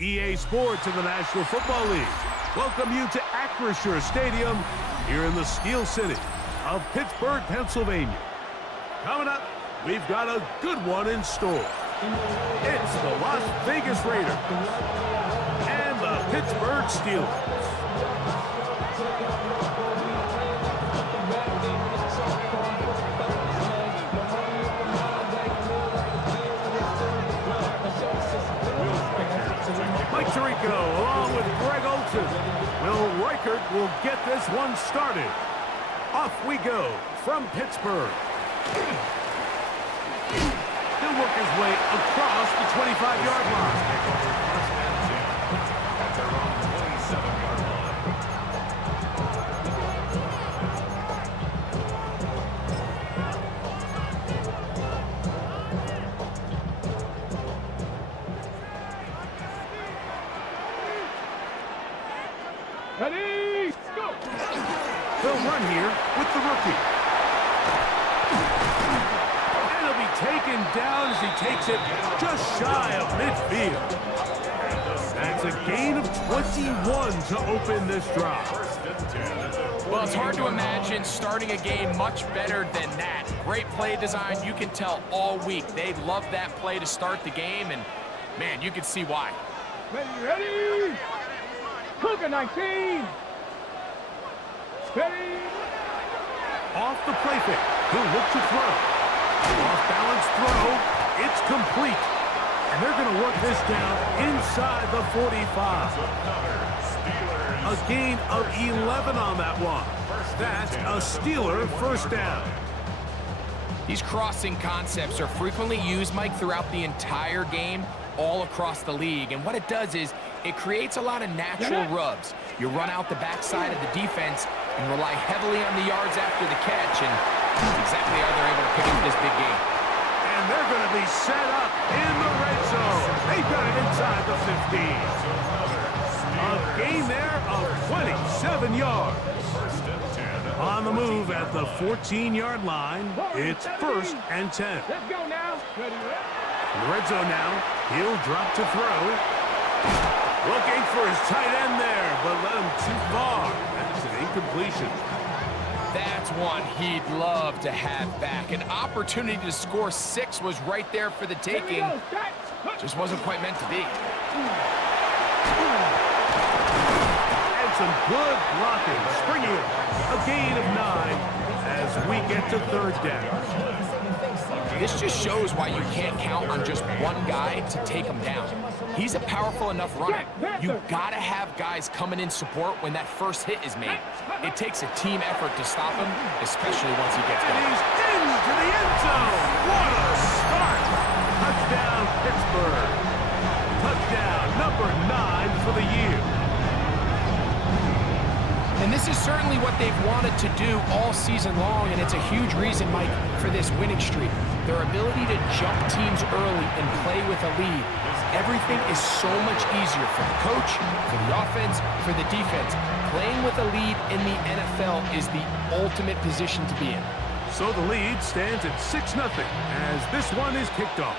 EA Sports in the National Football League welcome you to Acrisure Stadium here in the Steel City of Pittsburgh, Pennsylvania. Coming up, we've got a good one in store. It's the Las Vegas Raiders and the Pittsburgh Steelers. Mike Tirico along with Greg Olsen. Will Reichert will get this one started. Off we go from Pittsburgh. He'll work his way across the 25-yard line. At their own 27-yard line. Ready, go! They'll run here with the rookie. And he'll be taken down as he takes it just shy of midfield. That's a gain of 21 to open this drive. Well, it's hard to imagine starting a game much better than that. Great play design. You can tell all week they love that play to start the game, and, man, you can see why. Ready? Cougar 19. Ready. Off the play fake. He'll look to throw. Off-balance throw. It's complete. And they're going to work this down inside the 45. A gain of 11 on that one. That's a Steeler first down. These crossing concepts are frequently used, Mike, throughout the entire game, all across the league. And what it does is it creates a lot of natural rubs. You run out the backside of the defense and rely heavily on the yards after the catch, and that's exactly how they're able to pick up this big game. And they're going to be set up in the red zone. They've got it inside the 15. A gain there of 27 yards. On the move at the 14-yard line, it's 1st and 10. Let's go now. Ready. In the red zone now, he'll drop to throw. Looking for his tight end there, but led him too far. That's an incompletion. That's one he'd love to have back. An opportunity to score 6 was right there for the taking. Just wasn't quite meant to be. And some good blocking. Springing it. A gain of 9 as we get to 3rd down. This just shows why you can't count on just one guy to take him down. He's a powerful enough runner. You've got to have guys coming in support when that first hit is made. It takes a team effort to stop him, especially once he gets going. And he's into the end zone. What a start. Touchdown, Pittsburgh. Touchdown number 9 for the year. And this is certainly what they've wanted to do all season long, and it's a huge reason, Mike, for this winning streak. Their ability to jump teams early and play with a lead. Everything is so much easier for the coach, for the offense, for the defense. Playing with a lead in the NFL is the ultimate position to be in. So the lead stands at 6-0 as this one is kicked off.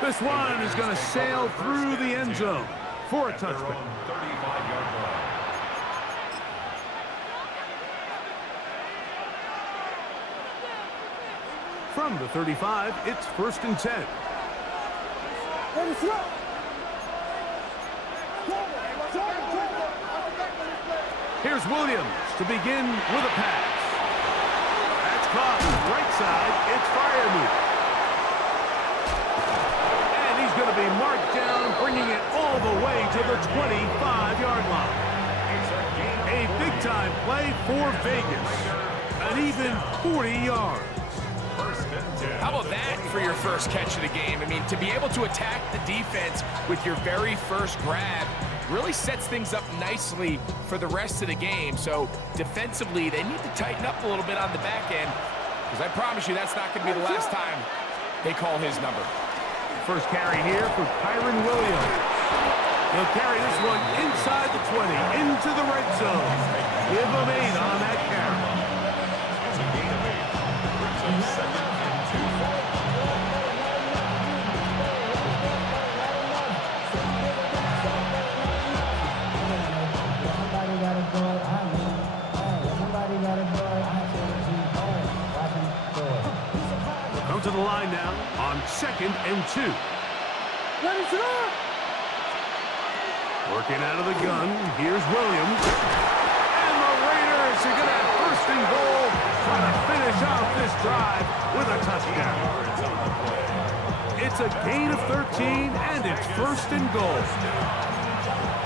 This one is going to sail through the end zone for a touchback. From the 35, it's 1st and 10. Here's Williams to begin with a pass. That's caught right side. It's Freiermuth. And he's going to be marked down, bringing it all the way to the 25-yard line. A big-time play for Vegas. An even 40 yards. How about that for your first catch of the game? I mean, to be able to attack the defense with your very first grab really sets things up nicely for the rest of the game. So defensively, they need to tighten up a little bit on the back end, because I promise you that's not going to be the last time they call his number. First carry here for Kyron Williams. He'll carry this one inside the 20, into the red zone. Give him 8 on that carry. to the line now on 2nd and 2. Let it up. Working out of the gun, here's Williams. And the Raiders are going to have 1st and goal, trying to finish off this drive with a touchdown. It's a gain of 13, and it's 1st and goal.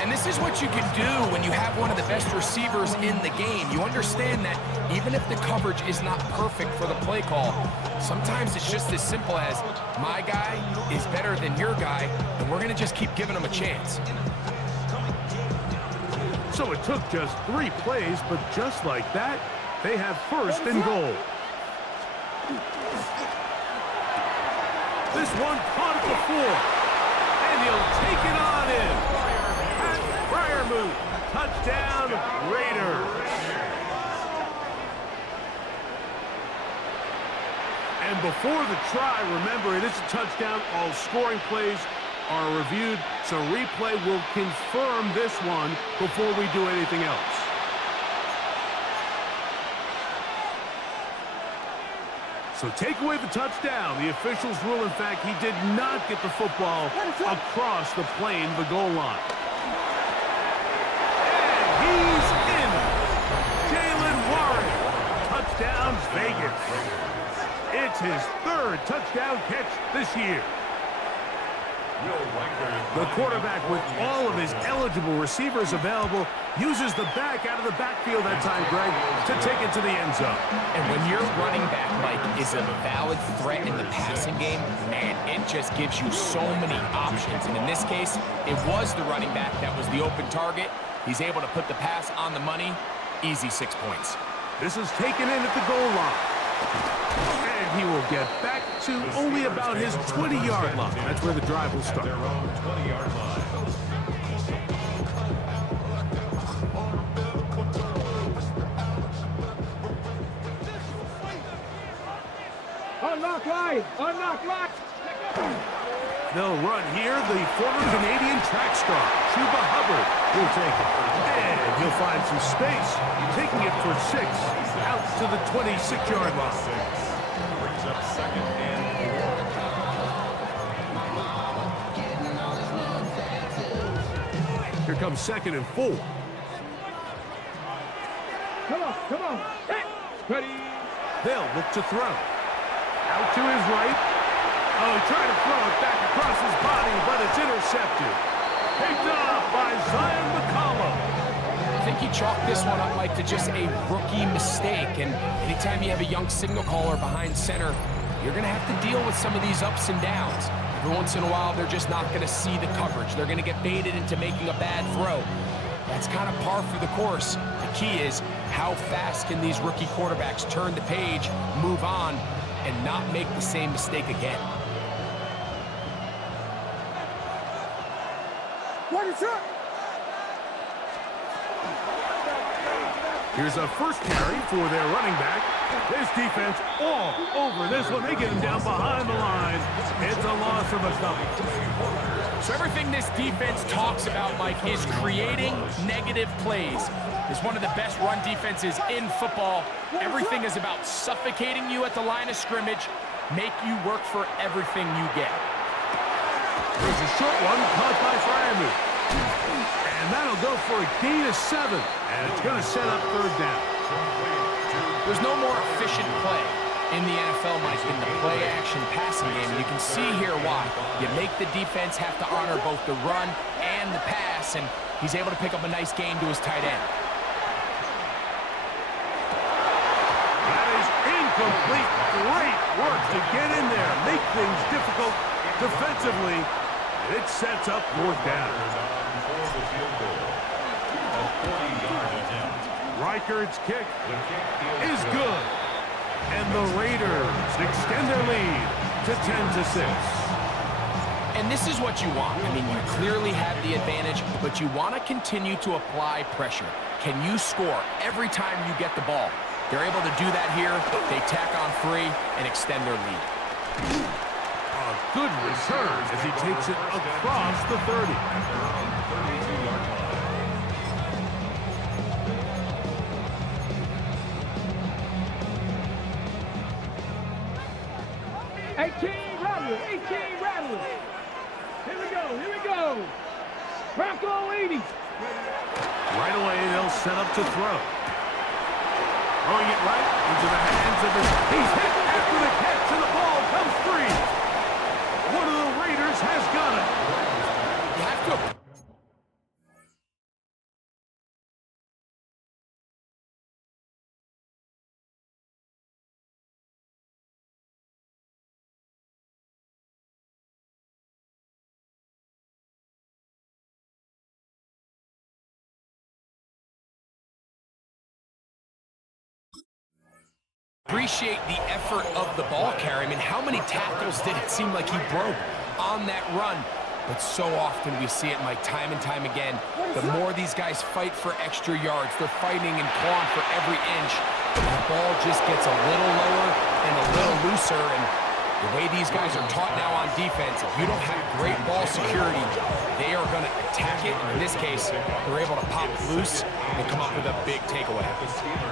And this is what you can do when you have one of the best receivers in the game. You understand that even if the coverage is not perfect for the play call, sometimes it's just as simple as my guy is better than your guy, and we're going to just keep giving him a chance. So it took just 3 plays, but just like that, they have 1st and goal. This one caught at the 4, and he'll take it on in. Move. Touchdown, Raiders. And before the try, remember, it is a touchdown. All scoring plays are reviewed, so replay will confirm this one before we do anything else. So take away the touchdown. The officials rule, in fact, he did not get the football across the plane, the goal line. Touchdowns, Vegas. It's his 3rd touchdown catch this year. The quarterback, with all of his eligible receivers available, uses the back out of the backfield that time, Greg, to take it to the end zone. And when your running back, Mike, is a valid threat in the passing game, man, it just gives you so many options. And in this case, it was the running back that was the open target. He's able to put the pass on the money. Easy 6 points. This is taken in at the goal line. And he will get back to only about his 20-yard line. That's where the drive will start. Unlock line. Unlock line. They'll run here. The former Canadian track star, Chuba Hubbard, will take it. And he'll find some space, taking it for 6 out to the 26-yard line. Brings up 2nd and 4. Here comes 2nd and 4. Come on, come on. Hey. Ready. They'll look to throw. Out to his right. Oh, he tried to throw it back across his body, but it's intercepted. Picked off by Zion McCollum. I think he chalked this one up, Mike, to just a rookie mistake. And anytime you have a young signal caller behind center, you're going to have to deal with some of these ups and downs. Every once in a while, they're just not going to see the coverage. They're going to get baited into making a bad throw. That's kind of par for the course. The key is how fast can these rookie quarterbacks turn the page, move on, and not make the same mistake again. What is up? Here's a 1st carry for their running back. This defense all over this one. They get him down behind the line. It's a loss of a couple. So everything this defense talks about, Mike, is creating negative plays. It's one of the best run defenses in football. Everything is about suffocating you at the line of scrimmage, make you work for everything you get. There's a short one caught by Fryermuth. And that'll go for a gain of 7. And it's going to set up 3rd down. There's no more efficient play in the NFL, Mike, than the play-action passing game. You can see here why. You make the defense have to honor both the run and the pass, and he's able to pick up a nice gain to his tight end. That is incomplete. Great work to get in there, make things difficult defensively. It sets up 4th down. Reichard's kick is good. And the Raiders extend their lead to 10-6. And this is what you want. I mean, you clearly have the advantage, but you want to continue to apply pressure. Can you score every time you get the ball? They're able to do that here. They tack on 3 and extend their lead. A good return as he takes it across the 30. 18 rattlers. 18 rattlers. Here we go. Here we go. Bronco 80. Right away, they'll set up to throw. Throwing it right into the hands of his... He's hit after the catch, and the ball comes free. One of the Raiders has got it. You have to... appreciate the effort of the ball carrier. I mean, how many tackles did it seem like he broke on that run? But so often we see it, Mike, time and time again. The more these guys fight for extra yards, they're fighting and clawing for every inch. The ball just gets a little lower and a little looser, and the way these guys are taught now on defense, if you don't have great ball security, they are going to attack it, and in this case, they're able to pop loose and come up with a big takeaway.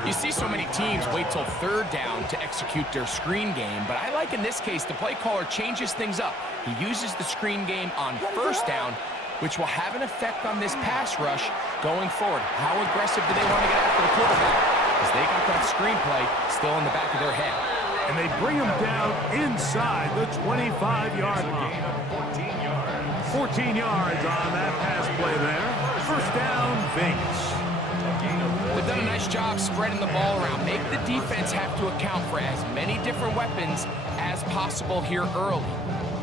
You see so many teams wait till third down to execute their screen game, but I like in this case the play caller changes things up. He uses the screen game on first down, which will have an effect on this pass rush going forward. How aggressive do they want to get after the quarterback? Because they got that screenplay still in the back of their head. And they bring him down inside the 25-yard line. 14 yards on that pass play there. First down, Vegas. They've done a nice job spreading the ball around. Make the defense have to account for as many different weapons as possible here early.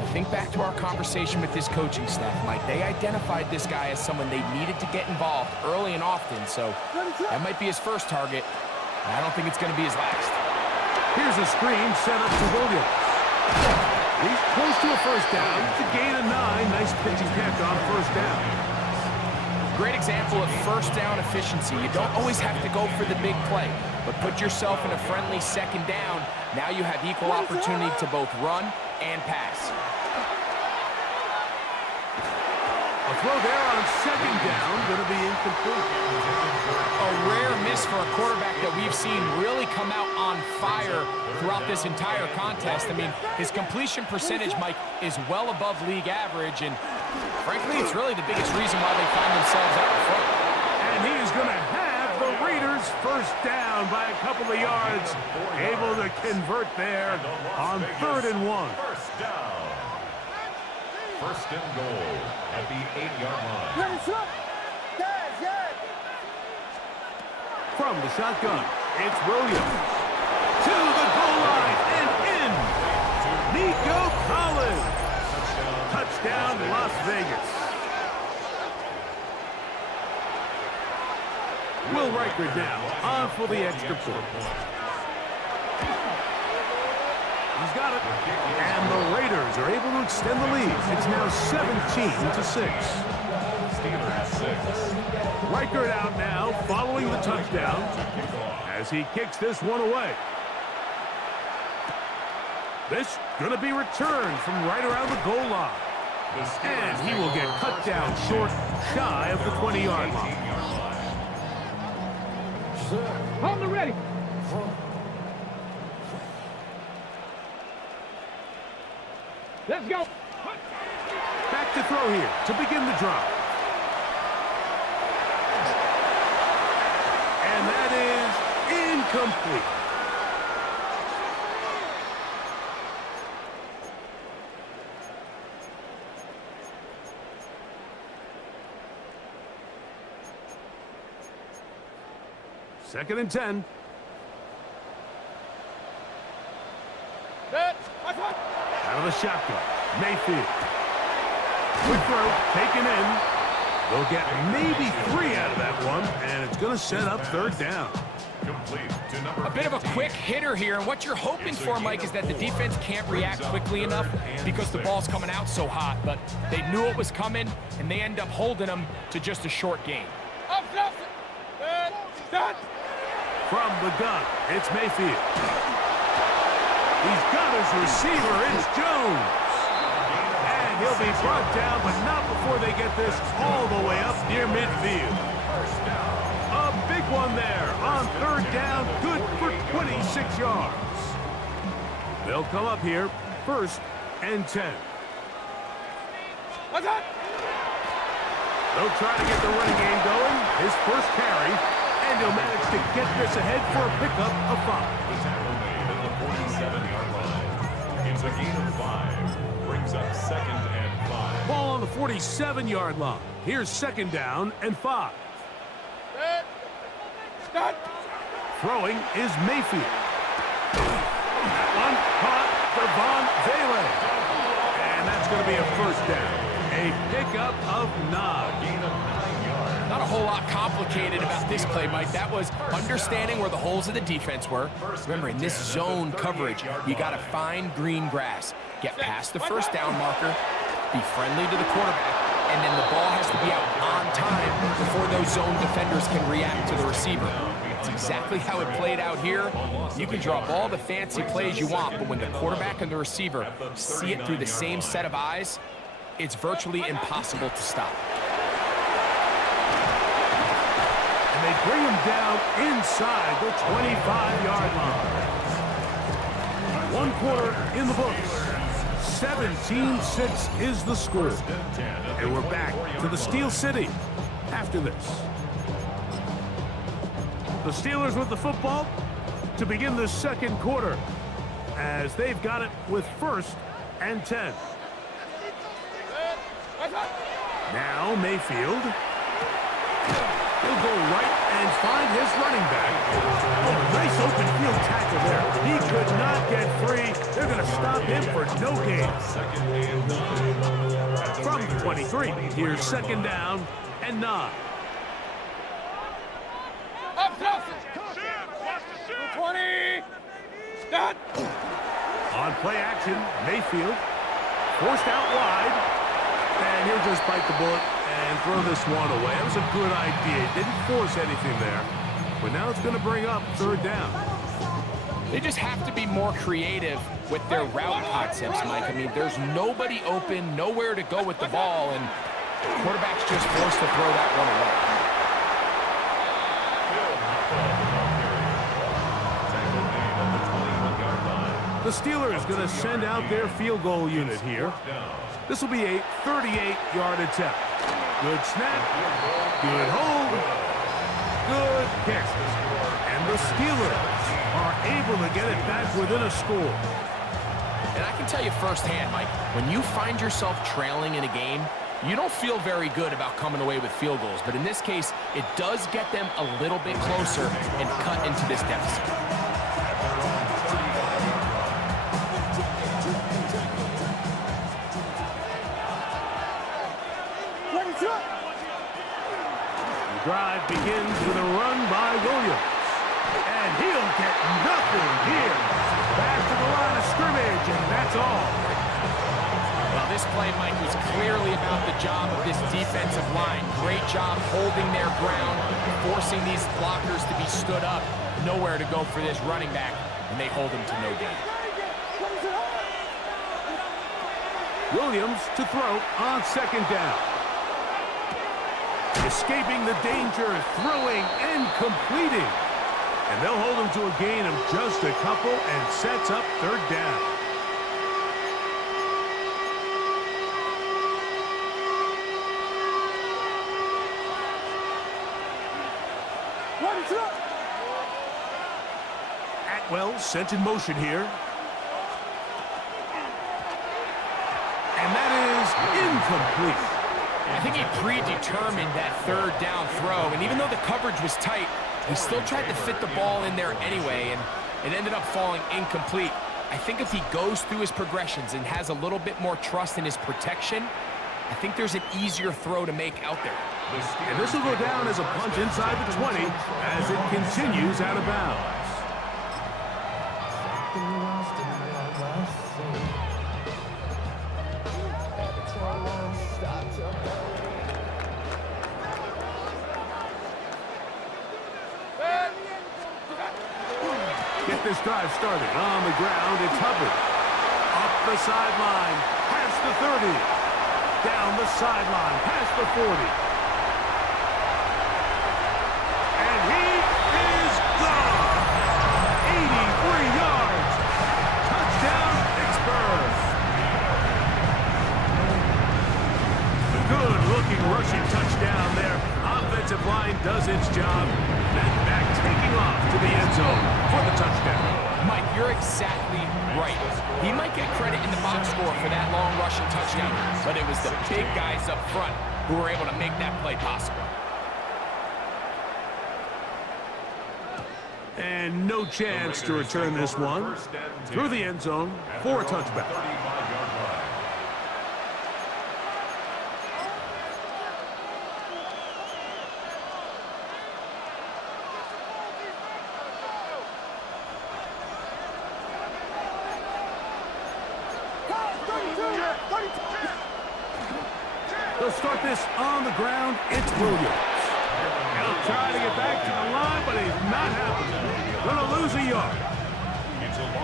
Think back to our conversation with this coaching staff, Mike. They identified this guy as someone they needed to get involved early and often, so that might be his first target. I don't think it's going to be his last. Here's a screen set up to Williams. He's close to a first down. It's a gain of 9. Nice pitching catch on first down. Great example of first down efficiency. You don't always have to go for the big play, but put yourself in a friendly second down. Now you have equal opportunity to both run and pass. A throw there on second down, going to be incomplete. A rare miss for a quarterback that we've seen really come out on fire throughout this entire contest. I mean, his completion percentage, Mike, is well above league average, and frankly, it's really the biggest reason why they find themselves out in front. And he is going to have the Raiders first down by a couple of yards, able to convert there on 3rd and 1. First down. First and goal at the 8-yard line. From the shotgun, it's Williams. To the goal line and in. Nico Collins. Touchdown, Las Vegas. Will Riker down on for the extra point. He's got it. And the Raiders are able to extend the lead. It's now 17-6. Steelers 6. Riker out now, following the touchdown, as he kicks this one away. This going to be returned from right around the goal line. And he will get cut down short, shy of the 20-yard line. Hold it ready. Let's go. Back to throw here to begin the drive. And that is incomplete. Second and 10. Out of the shotgun, Mayfield. Quick throw, taken in. They'll get maybe 3 out of that one, and it's going to set up 3rd down. Complete to number A bit of a quick hitter here, and what you're hoping for, Mike, is that the defense can't react quickly enough because the ball's coming out so hot, but they knew it was coming, and they end up holding them to just a short game. From the gun, it's Mayfield. He's got his receiver, it's Jones. And he'll be brought down, but not before they get this all the way up near midfield. A big one there on 3rd down, good for 26 yards. They'll come up here first and 10. What's up? They'll try to get the running game going. His first carry, and he'll manage to get this ahead for a pickup of 5. The tackle made at the 47-yard line. It's a gain of 5. Brings up 2nd and 5. Ball on the 47-yard line. Here's 2nd down and 5. Start. Throwing is Mayfield. That one caught Devon Vele. And that's going to be a first down. A pickup of 9. Gain of 9 yards. Not a whole lot complicated about this play, Mike. That was understanding where the holes of the defense were. Remember, in this zone coverage, you got to find green grass. Get past the first down marker, be friendly to the quarterback, and then the ball has to be out on time before those zone defenders can react to the receiver. That's exactly how it played out here. You can draw up all the fancy plays you want, but when the quarterback and the receiver see it through the same set of eyes, it's virtually impossible to stop. And they bring him down inside the 25-yard line. 1 quarter in the books. 17-6 is the score. And we're back to the Steel City after this. The Steelers with the football to begin the second quarter as they've got it with 1st and 10. Now Mayfield. He'll go right and find his running back. Oh, nice open field tackle there. He could not get free. They're going to stop him for no gain. From the 23, here's 2nd down and 9. Up close. 20. Start. On play action, Mayfield forced out wide. And he'll just bite the bullet and throw this one away. That was a good idea. Didn't force anything there. But now it's going to bring up 3rd down. They just have to be more creative with their route concepts, Mike. I mean, there's nobody open, nowhere to go with the ball, and the quarterback's just forced to throw that one away. The Steelers going to send out their field goal unit here. This will be a 38-yard attempt. Good snap, good hold, good kick. And the Steelers are able to get it back within a score. And I can tell you firsthand, Mike, when you find yourself trailing in a game, you don't feel very good about coming away with field goals. But in this case, it does get them a little bit closer and cut into this deficit. The drive begins with a run by Williams. And he'll get nothing here. Back to the line of scrimmage, and that's all. Well, this play, Mike, was clearly about the job of this defensive line. Great job holding their ground, forcing these blockers to be stood up. Nowhere to go for this running back, and they hold him to no gain. Williams to throw on 2nd down. Escaping the danger, throwing and completing. And they'll hold him to a gain of just a couple and sets up 3rd down. Atwell sent in motion here. And that is incomplete. I think he predetermined that 3rd down throw, and even though the coverage was tight, he still tried to fit the ball in there anyway, and it ended up falling incomplete. I think if he goes through his progressions and has a little bit more trust in his protection, I think there's an easier throw to make out there. And this will go down as a punch inside the 20 as it continues out of bounds. Get this drive started. On the ground, it's Hubbard. Up the sideline, past the 30. Down the sideline, past the 40. And he is gone. 83 yards. Touchdown, Pittsburgh. rushing touchdown there. Offensive line does its job. Then back taking off to the end zone for the touchdown. Mike, you're exactly right. He might get credit in the box score for that long rushing touchdown, but it was the big guys up front who were able to make that play possible. And no chance to return this one through the end zone for a touchback. They'll start this on the ground. It's Williams. He'll try to get back to the line, but he's not happening. Gonna lose a yard.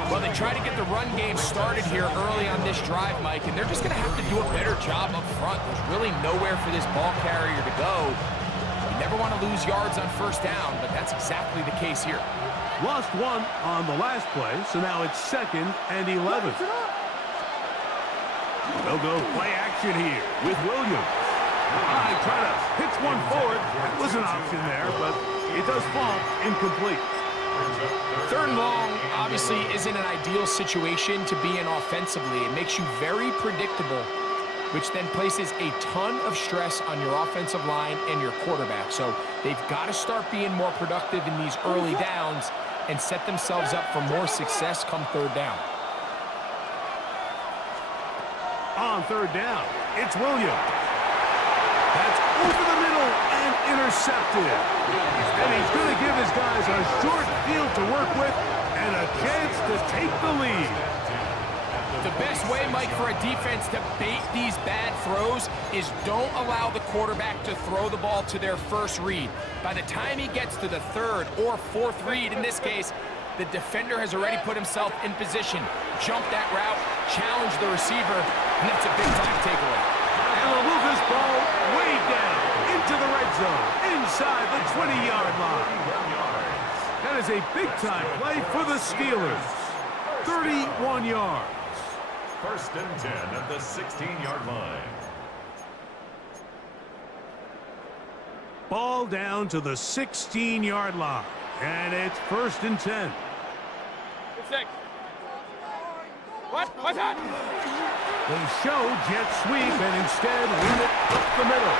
Well, they try to get the run game started here early on this drive, Mike, and they're just going to have to do a better job up front. There's really nowhere for this ball carrier to go. You never want to lose yards on first down, but that's exactly the case here. Lost one on the last play, so now it's 2nd and 11. They'll go play action here with Williams. Try to pitch one forward. That was an option there, but it does fall incomplete. 3rd and long obviously isn't an ideal situation to be in offensively. It makes you very predictable, which then places a ton of stress on your offensive line and your quarterback. So they've got to start being more productive in these early downs and set themselves up for more success come 3rd down. On 3rd down, it's Williams. That's over the middle and intercepted. And he's going to give his guys a short field to work with and a chance to take the lead. The best way, Mike, for a defense to bait these bad throws is don't allow the quarterback to throw the ball to their first read. By the time he gets to the 3rd or 4th read, in this case, the defender has already put himself in position. Jump that route, challenge the receiver, and that's a big-time takeaway. And we'll move this ball way down into the red zone, inside the 20-yard line. That is a big-time play for the Steelers. 31 yards. 1st and 10 at the 16-yard line. Ball down to the 16-yard line. And it's 1st and 10. What's that? They show jet sweep and instead win it up the middle.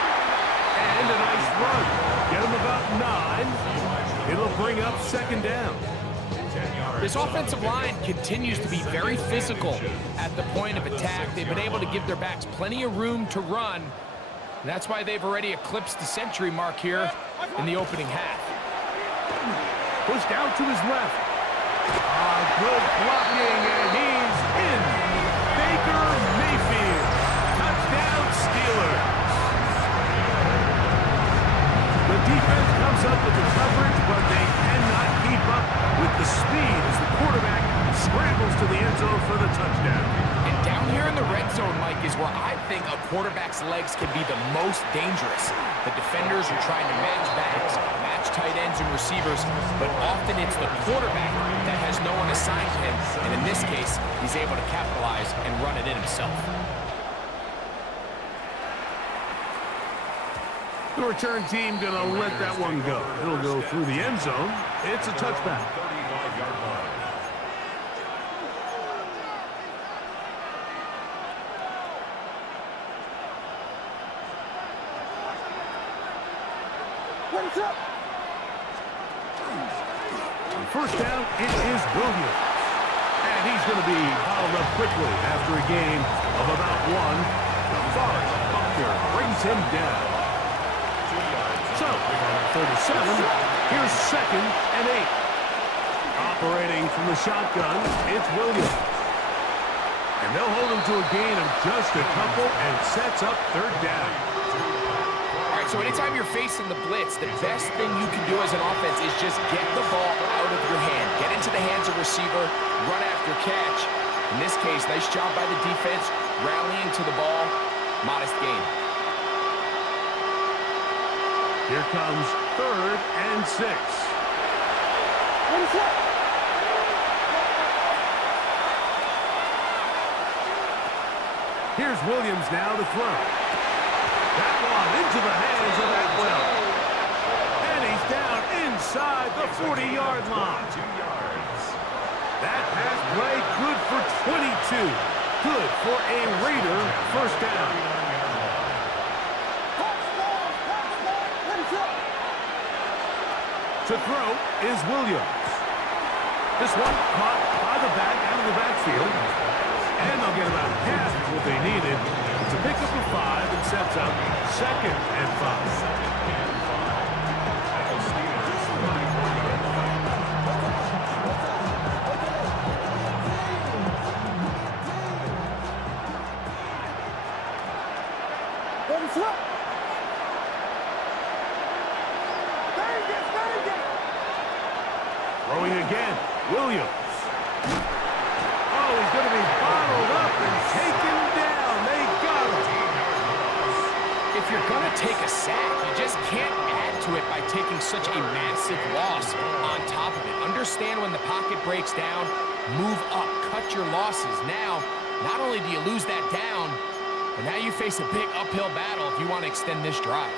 And a nice run. Get them about 9. It'll bring up 2nd down. This offensive line continues to be very physical at the point of attack. They've been able to give their backs plenty of room to run. And that's why they've already eclipsed the century mark here in the opening half. Pushed out to his left. Good blocking, and he's in. Baker Mayfield. Touchdown, Steelers. The defense comes up with the coverage, but they cannot keep up with the speed as the quarterback scrambles to the end zone for the touchdown. And down here in the red zone, Mike, is where I think a quarterback's legs can be the most dangerous. The defenders are trying to match backs, match tight ends and receivers, but often it's the quarterback that has no one assigned to him. And in this case, he's able to capitalize and run it in himself. The return team going to let that one go. It'll go through the end zone. It's a touchback. 35-yard line. What's up? 1st down, it is Williams. And he's going to be fouled up quickly after a gain of about 1. DeForest Buckner brings him down. So, 37, here's 2nd and 8. Operating from the shotgun, it's Williams. And they'll hold him to a gain of just a couple and sets up 3rd down. All right, so anytime you're facing the blitz, the best thing you can do as an offense is just get the ball out of your hand. Get into the hands of receiver, run after catch. In this case, nice job by the defense, rallying to the ball, modest gain. Here comes 3rd and 6. What's up? Here's Williams now to throw. That one into the hands of Atwell. And he's down inside the 40-yard line. 2 yards. That pass play good for 22. Good for a Raider first down. To throw is Williams. This one caught by the back out of the backfield. And they'll get about half what they needed to pick up a 5 and sets up 2nd and 5. At the Steelers' 34-yard line. Throwing again, Williams. Oh, he's going to be bottled up and taken down. They got him. If you're going to take a sack, you just can't add to it by taking such a massive loss on top of it. Understand when the pocket breaks down, move up, cut your losses. Now, not only do you lose that down, but now you face a big uphill battle if you want to extend this drive.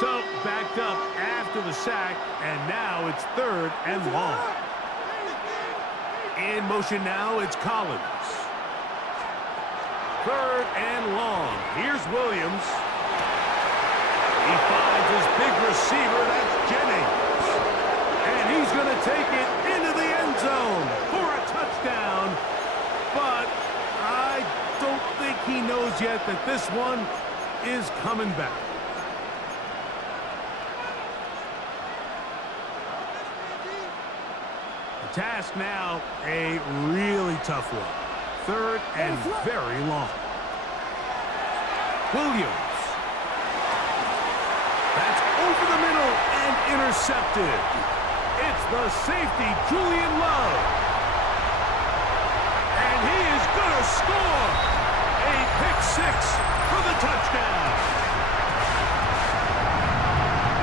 So, backed up after the sack, and now it's 3rd and long. In motion now, it's Collins. 3rd and long. Here's Williams. He finds his big receiver, that's Jennings. And he's going to take it into the end zone for a touchdown. But I don't think he knows yet that this one is coming back. Task now, a really tough one. 3rd and very long. Williams. That's over the middle and intercepted. It's the safety, Julian Love. And he is going to score. A pick 6 for the touchdown.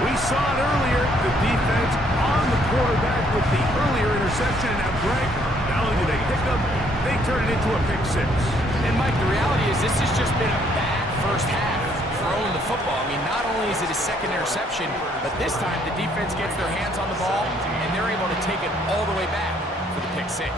We saw it earlier, the defense on the quarterback with the earlier interception. And now, Greg, not only do they pick up, they turn it into a pick 6. And, Mike, the reality is this has just been a bad first half throwing the football. I mean, not only is it a 2nd interception, but this time the defense gets their hands on the ball, and they're able to take it all the way back for the pick 6.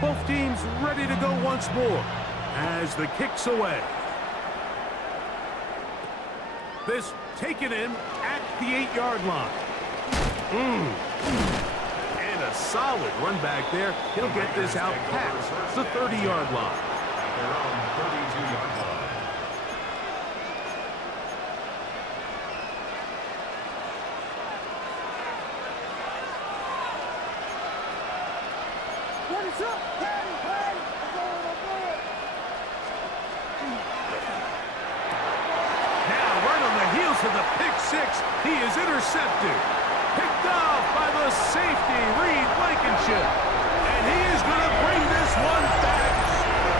Both teams ready to go once more as the kick's away. This taken in at the 8-yard line. And a solid run back there. He'll get this out past the 30-yard line. At their own 32-yard line. To the pick 6, he is intercepted. Picked off by the safety, Reed Blankenship. And he is going to bring this one back.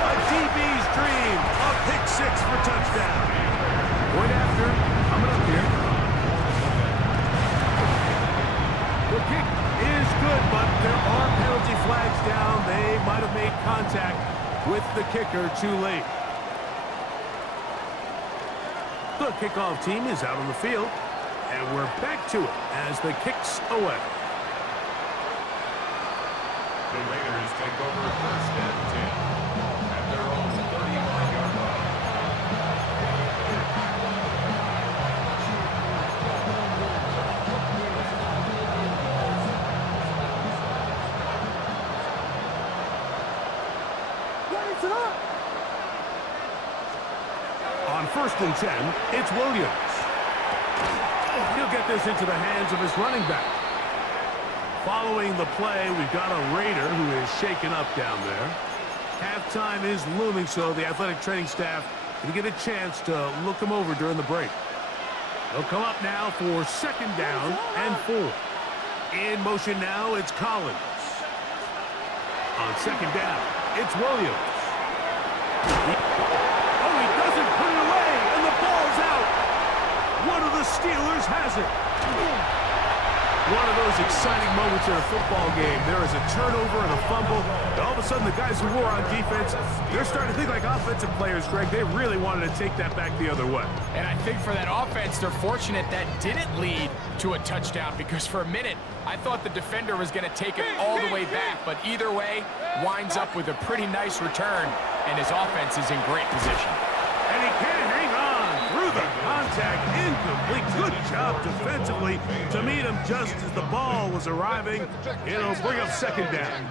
A DB's dream, a pick 6 for touchdown. Point after, coming up here. The kick is good, but there are penalty flags down. They might have made contact with the kicker too late. The kickoff team is out on the field, and we're back to it as the kick's away. The Raiders take over 1st and 10 at their own 35-yard line. On 1st and 10, it's Williams. He'll get this into the hands of his running back. Following the play, we've got a Raider who is shaken up down there. Halftime is looming, so the athletic training staff can get a chance to look him over during the break. They'll come up now for 2nd down and 4. In motion now, it's Collins. On second down, it's Williams. Oh, he doesn't put it away, and the ball's out. One of the Steelers has it. One of those exciting moments in a football game. There is a turnover and a fumble. And all of a sudden, the guys who were on defense, they're starting to think like offensive players, Greg. They really wanted to take that back the other way. And I think for that offense, they're fortunate that didn't lead to a touchdown, because for a minute, I thought the defender was going to take it all the way back. But either way, winds up with a pretty nice return, and his offense is in great position. And he can't hang on through the contact. Incomplete. Good job defensively to meet him just as the ball was arriving. It'll bring up second down.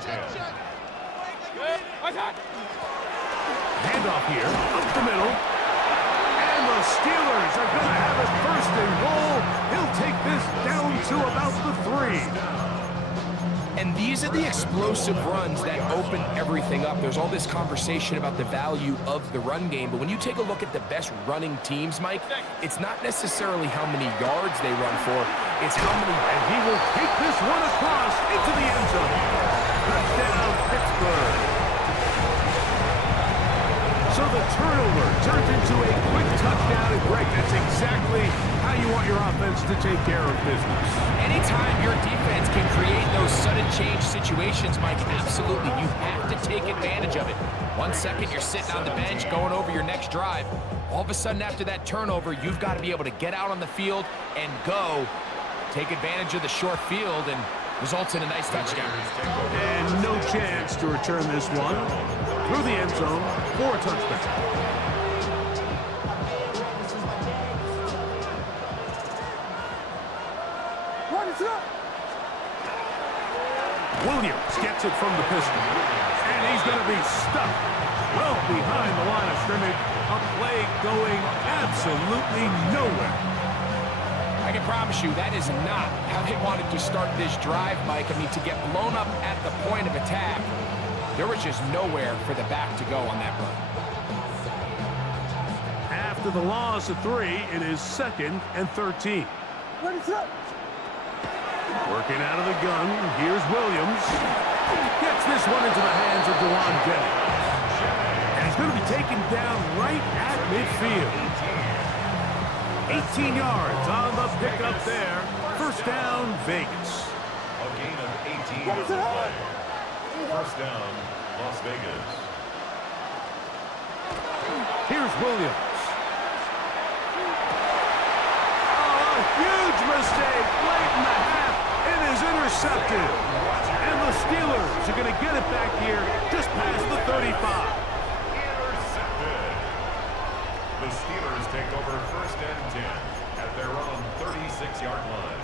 Handoff here, up the middle. And the Steelers are going to have it first and goal. He'll take this down to about the 3. And these are the explosive runs that open everything up. There's all this conversation about the value of the run game, but when you take a look at the best running teams, Mike, it's not necessarily how many yards they run for, it's how many... And he will take this one across into the end zone. Touchdown, Pittsburgh. So the turnover turns into a quick touchdown, and Greg, that's exactly how you want your offense to take care of business. Anytime your defense can create those sudden change situations, Mike, absolutely, you have to take advantage of it. 1 second, you're sitting on the bench going over your next drive. All of a sudden, after that turnover, you've got to be able to get out on the field and go. Take advantage of the short field, and results in a nice touchdown. And no chance to return this one through the end zone for a touchdown. Williams gets it from the pistol, and he's going to be stuck well behind the line of scrimmage. A play going absolutely nowhere. I can promise you that is not how they wanted to start this drive, Mike. I mean, to get blown up at the point of attack, there was just nowhere for the back to go on that run. After the loss of 3, it is 2nd and 13. Working out of the gun, here's Williams. Gets this one into the hands of Dewan Jennings. And he's going to be taken down right at midfield. 18 yards on the pickup there. First down, Vegas. A gain of 18 on the play. First down, Las Vegas. Here's Williams. Oh, a huge mistake late in the half. It is intercepted. And the Steelers are going to get it back here just past the 35. Intercepted. The Steelers take over first and 10 at their own 36-yard line.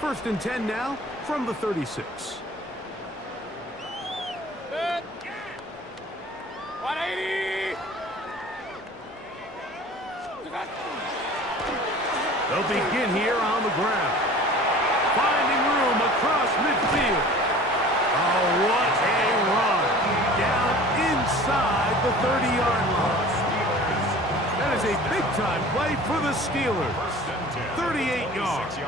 First and 10 now from the 36. 180! They'll begin here on the ground. Finding room across midfield. Oh, what a run. Down inside the 30-yard line. That is a big-time play for the Steelers. 38 yards.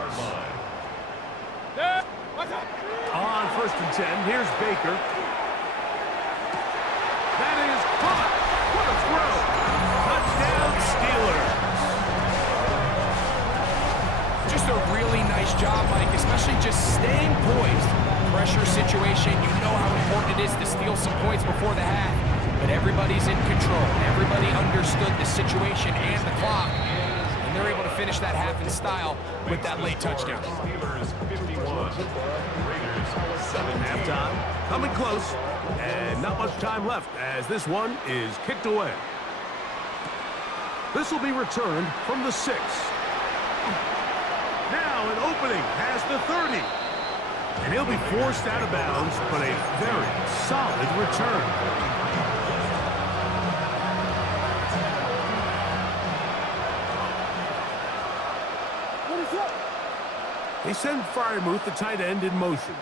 On first and 10, here's Baker. That is caught. What a throw. Touchdown, Steelers. Just a really nice job, Mike, especially just staying poised. Pressure situation, you know how important it is to steal some points before the half, but everybody's in control. Everybody understood the situation and the clock, and they're able to finish that half in style with that late touchdown. Steelers 51, Raiders 17. Halftime coming close, and not much time left as this one is kicked away. This will be returned from the 6. Now an opening past the 30. And he'll be forced out of bounds, but a very solid return. They send Freiermuth, the tight end, in motion.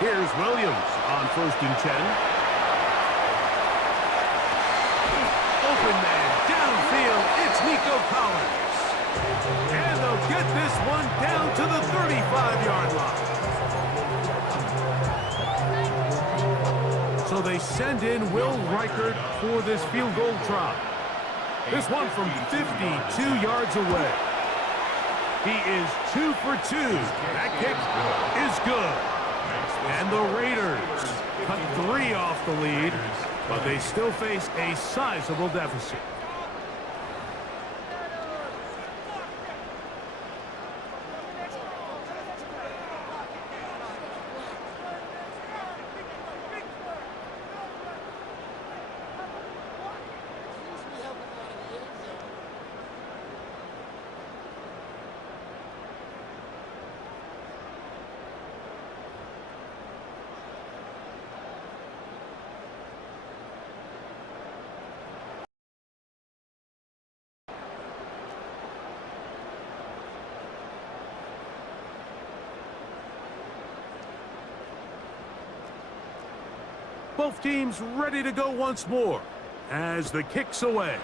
Here's Williams on first and 10. Open man, downfield, it's Nico Collins. And they'll get this one down to the 35-yard line. So they send in Will Reichert for this field goal try. This one from 52 yards away. He is 2 for 2. That kick is good. And the Raiders cut 3 off the lead, but they still face a sizable deficit. Both teams ready to go once more as the kick's away.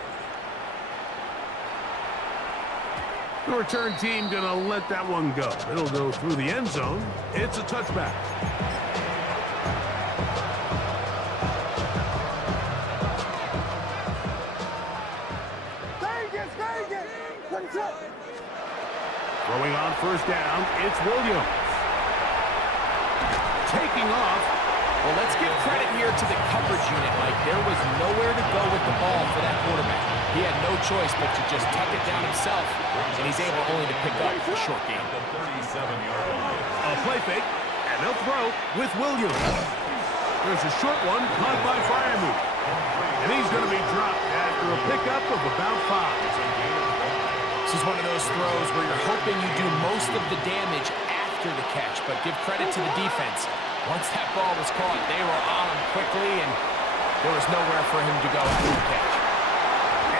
The return team gonna let that one go. It'll go through the end zone. It's a touchback. Throwing on first down, it's Williams. Taking off. Well, let's give credit here to the coverage unit, Mike. There was nowhere to go with the ball for that quarterback. He had no choice but to just tuck it down himself, and he's able only to pick up a short gain. A play fake, and they'll throw with Williams. There's a short one caught by Fryermuth. And he's going to be dropped after a pickup of about 5. This is one of those throws where you're hoping you do most of the damage after the catch, but give credit to the defense. Once that ball was caught, they were on him quickly, and there was nowhere for him to go after the catch.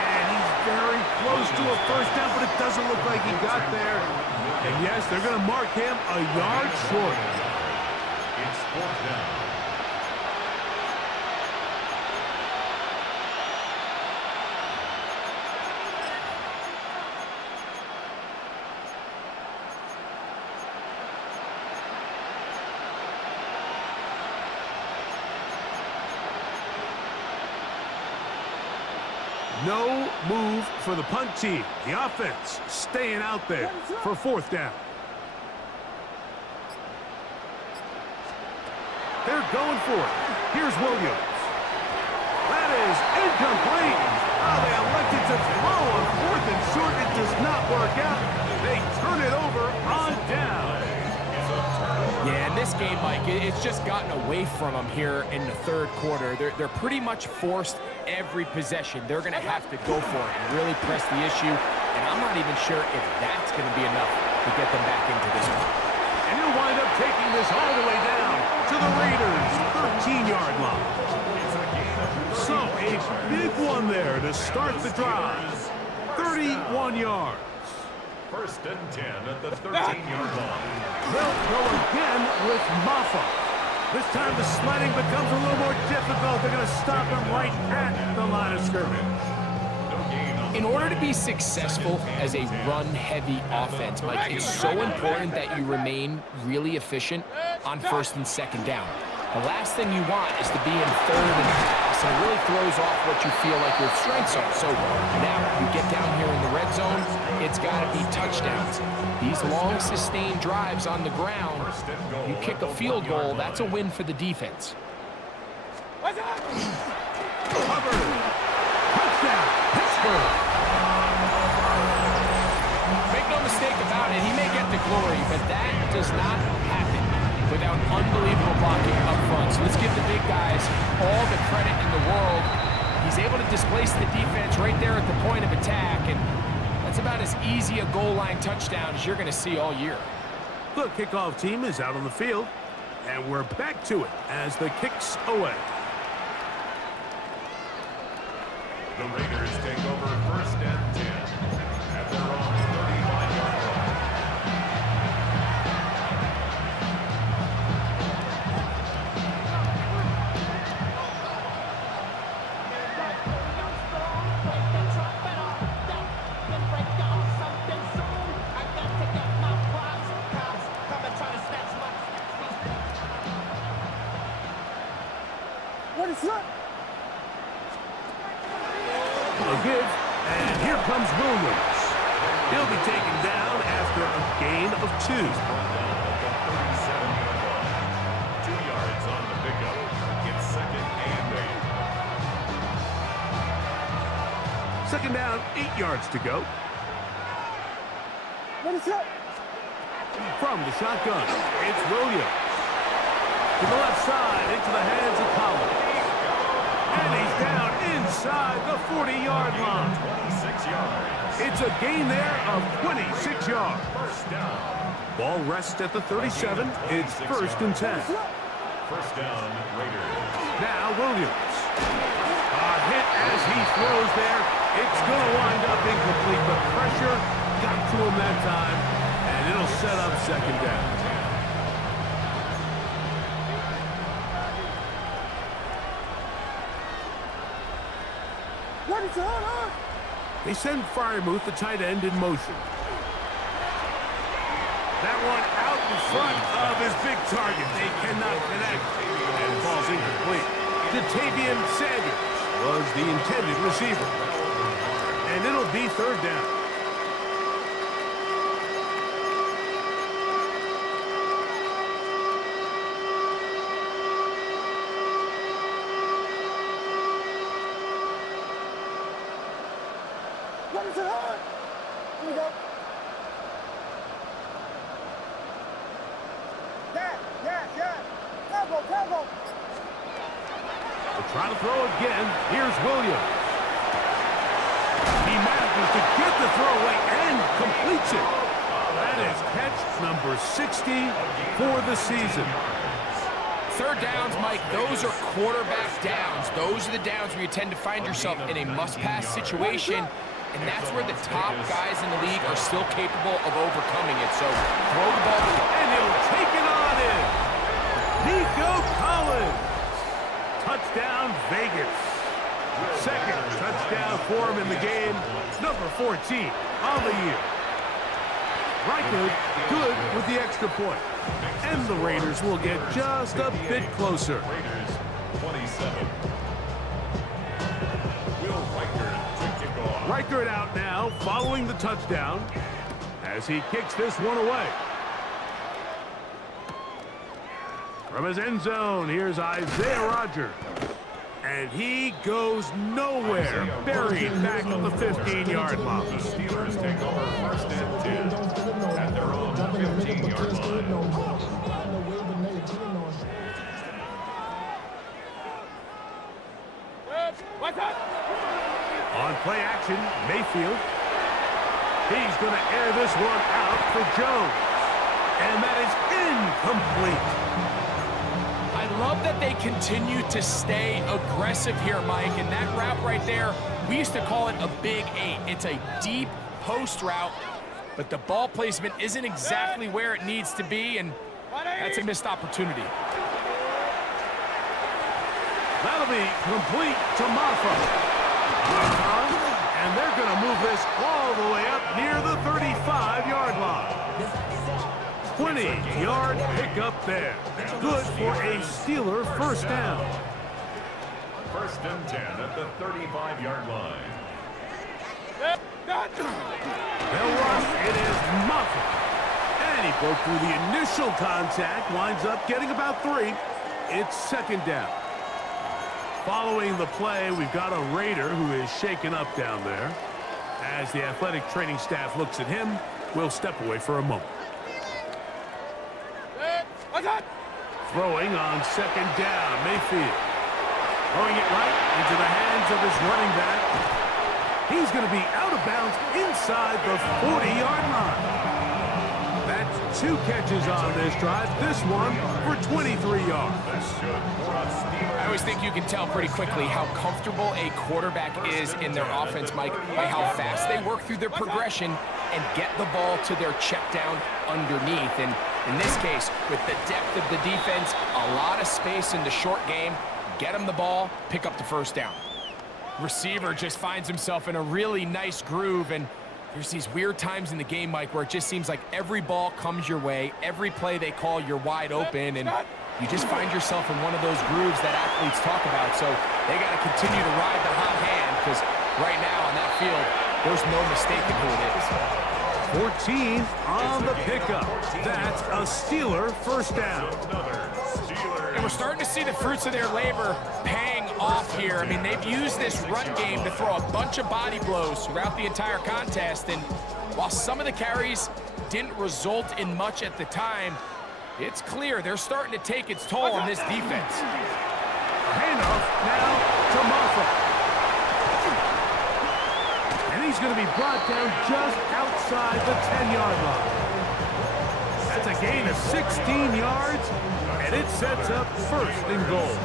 And he's very close to a first down, but it doesn't look like he got there. And yes, they're going to mark him a yard short. It's 4th down. No move for the punt team. The offense staying out there for 4th down. They're going for it. Here's Williams. That is incomplete. Oh, they elected to throw on 4th and short. It does not work out. They turn it over on down. Yeah, in this game, Mike, it's just gotten away from them here in the 3rd quarter. They're pretty much forced every possession. They're going to have to go for it and really press the issue, and I'm not even sure if that's going to be enough to get them back into this one. And he'll wind up taking this all the way down to the Raiders' 13-yard line. So, a big one there to start the drive. 31 yards. 1st and 10 at the 13-yard line. They'll go again with Maffa. This time the sledding becomes a little more difficult. They're going to stop him right at the line of scrimmage. In order to be successful as a run-heavy offense, Mike, it's so important that you remain really efficient on 1st and 2nd down. The last thing you want is to be in 3rd and pass, and it really throws off what you feel like your strengths are. So now you get down here in the red zone, it's got to be touchdowns. These long, sustained drives on the ground, you kick a field goal, that's a win for the defense. Covered. Touchdown, Pittsburgh. Make no mistake about it, he may get the glory, but that does not happen without unbelievable blocking up front. So let's give the big guys all the credit in the world. He's able to displace the defense right there at the point of attack, and that's about as easy a goal line touchdown as you're going to see all year. The kickoff team is out on the field, and we're back to it as the kick's away. The Raiders take over 1st and 10 at their own 35-yard line. A give, and here comes Williams. He'll be taken down after a gain of 2. 2 yards on the pickup. It's 2nd and 8. Second down, 8 yards to go. From the shotgun, it's Williams. To the left side, into the hands of Collins. And he's down inside the 40-yard line. 26 yards. It's a gain there of 26 yards. First down. Ball rests at the 37. It's 1st and 10. First down, Raiders. Now Williams. A hit as he throws there. It's going to wind up incomplete, but pressure got to him that time, and it'll set up 2nd down. They send Fryermuth, the tight end, in motion. That one out in front of his big target. They cannot connect, and falls incomplete. Jatavian Sanders was the intended receiver. And it'll be 3rd down. They'll try to throw again. Here's Williams. He manages to get the throw away and completes it. That is catch number 60 for the season. 3rd downs, Mike, those are quarterback downs. Those are the downs where you tend to find yourself in a must-pass situation, and that's where the top guys in the league are still capable of overcoming it. So throw the ball, and he'll take it on in. Nico Collins. Touchdown, Vegas. 2nd touchdown for him in the game. Number 14 on the year. Reichard good with the extra point. And the Raiders will get just a bit closer. Raiders 27. Will Reichard to kick off. Reichard out now following the touchdown as he kicks this one away. From his end zone, here's Isaiah Rodgers. And he goes nowhere, buried back at the 15-yard line. The Steelers take over 1st and 10 at their own 15-yard line. On play action, Mayfield. He's going to air this one out for Jones. And that is incomplete. I love that they continue to stay aggressive here, Mike, and that route right there, we used to call it a big 8. It's a deep post route, but the ball placement isn't exactly where it needs to be, and that's a missed opportunity. That'll be complete to Maffa. And they're going to move this all the way up near the 35-yard line. 20-yard pickup there. Good for a Steeler 1st down. 1st and 10 at the 35-yard line. They'll run. It is Maffa. And he broke through the initial contact. Winds up getting about 3. It's 2nd down. Following the play, we've got a Raider who is shaken up down there. As the athletic training staff looks at him, we'll step away for a moment. Throwing on 2nd down, Mayfield. Throwing it right into the hands of his running back. He's going to be out of bounds inside the 40-yard line. That's 2 catches on this drive. This one for 23 yards. I always think you can tell pretty quickly how comfortable a quarterback is in their offense, Mike, by how fast they work through their progression and get the ball to their check down underneath. And in this case, with the depth of the defense, a lot of space in the short game, get him the ball, pick up the 1st down. Receiver just finds himself in a really nice groove, and there's these weird times in the game, Mike, where it just seems like every ball comes your way, every play they call, you're wide open, and you just find yourself in one of those grooves that athletes talk about. So they got to continue to ride the hot hand, because right now on that field, there's no mistaking who it is. 14 on the pickup. That's a Steeler first down. And we're starting to see the fruits of their labor paying off here. I mean, they've used this run game to throw a bunch of body blows throughout the entire contest. And while some of the carries didn't result in much at the time, it's clear they're starting to take its toll on this defense. Handoff now to Muffa. And he's going to be brought down just outside the 10-yard line. That's a gain of 16 yards, and it sets up first and goal.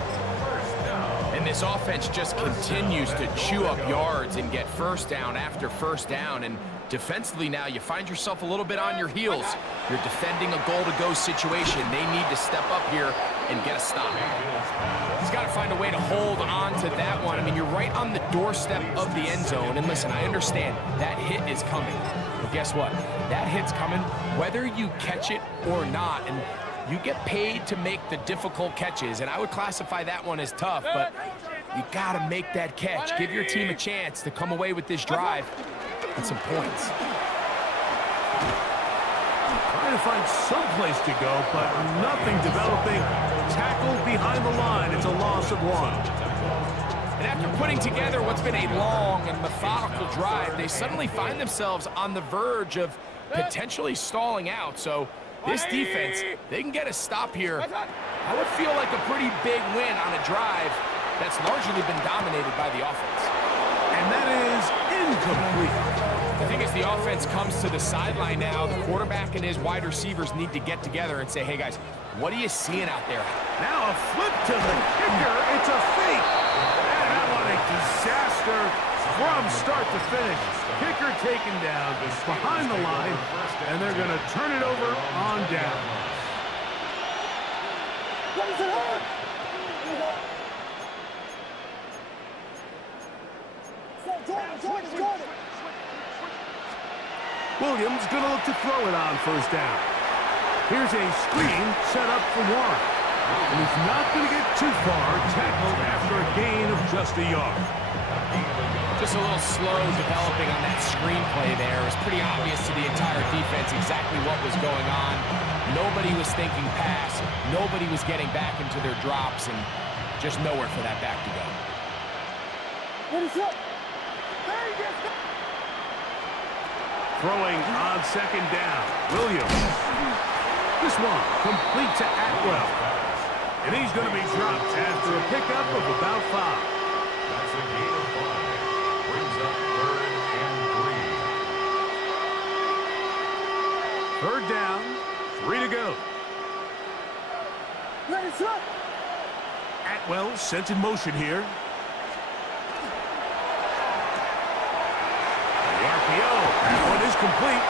And this offense just continues to chew up yards and get first down after first down. And defensively now, you find yourself a little bit on your heels. You're defending a goal-to-go situation. They need to step up here and get a stop. He's got to find a way to hold on to that one. I mean, you're right on the doorstep of the end zone. And listen, I understand that hit is coming. But guess what? That hit's coming whether you catch it or not. And you get paid to make the difficult catches. And I would classify that one as tough. But you got to make that catch. Give your team a chance to come away with this drive and some points. Trying to find some place to go, but nothing developing. Tackled behind the line. It's a loss of 1. And after putting together what's been a long and methodical drive, they suddenly find themselves on the verge of potentially stalling out. So this defense, they can get a stop here. I would feel like a pretty big win on a drive that's largely been dominated by the offense. And that is incomplete. I think as the offense comes to the sideline now, the quarterback and his wide receivers need to get together and say, hey guys, what are you seeing out there? Now a flip to the kicker. It's a fake. And that one a disaster from start to finish. Kicker taken down behind the line, and they're going to turn it over on down. Williams going to look to throw it on first down. Here's a screen set up for Warren. And he's not going to get too far, tackled after a gain of just a yard. Just a little slow developing on that screenplay there. It was pretty obvious to the entire defense exactly what was going on. Nobody was thinking pass. Nobody was getting back into their drops, and just nowhere for that back to go. Throwing on second down. Williams. This one complete to Atwell. And he's going to be dropped after a pickup of about 5. That's a gain of 5. Brings up 3rd and 3. Third down, 3 to go. Atwell sent in motion here. The RPO, that one is complete.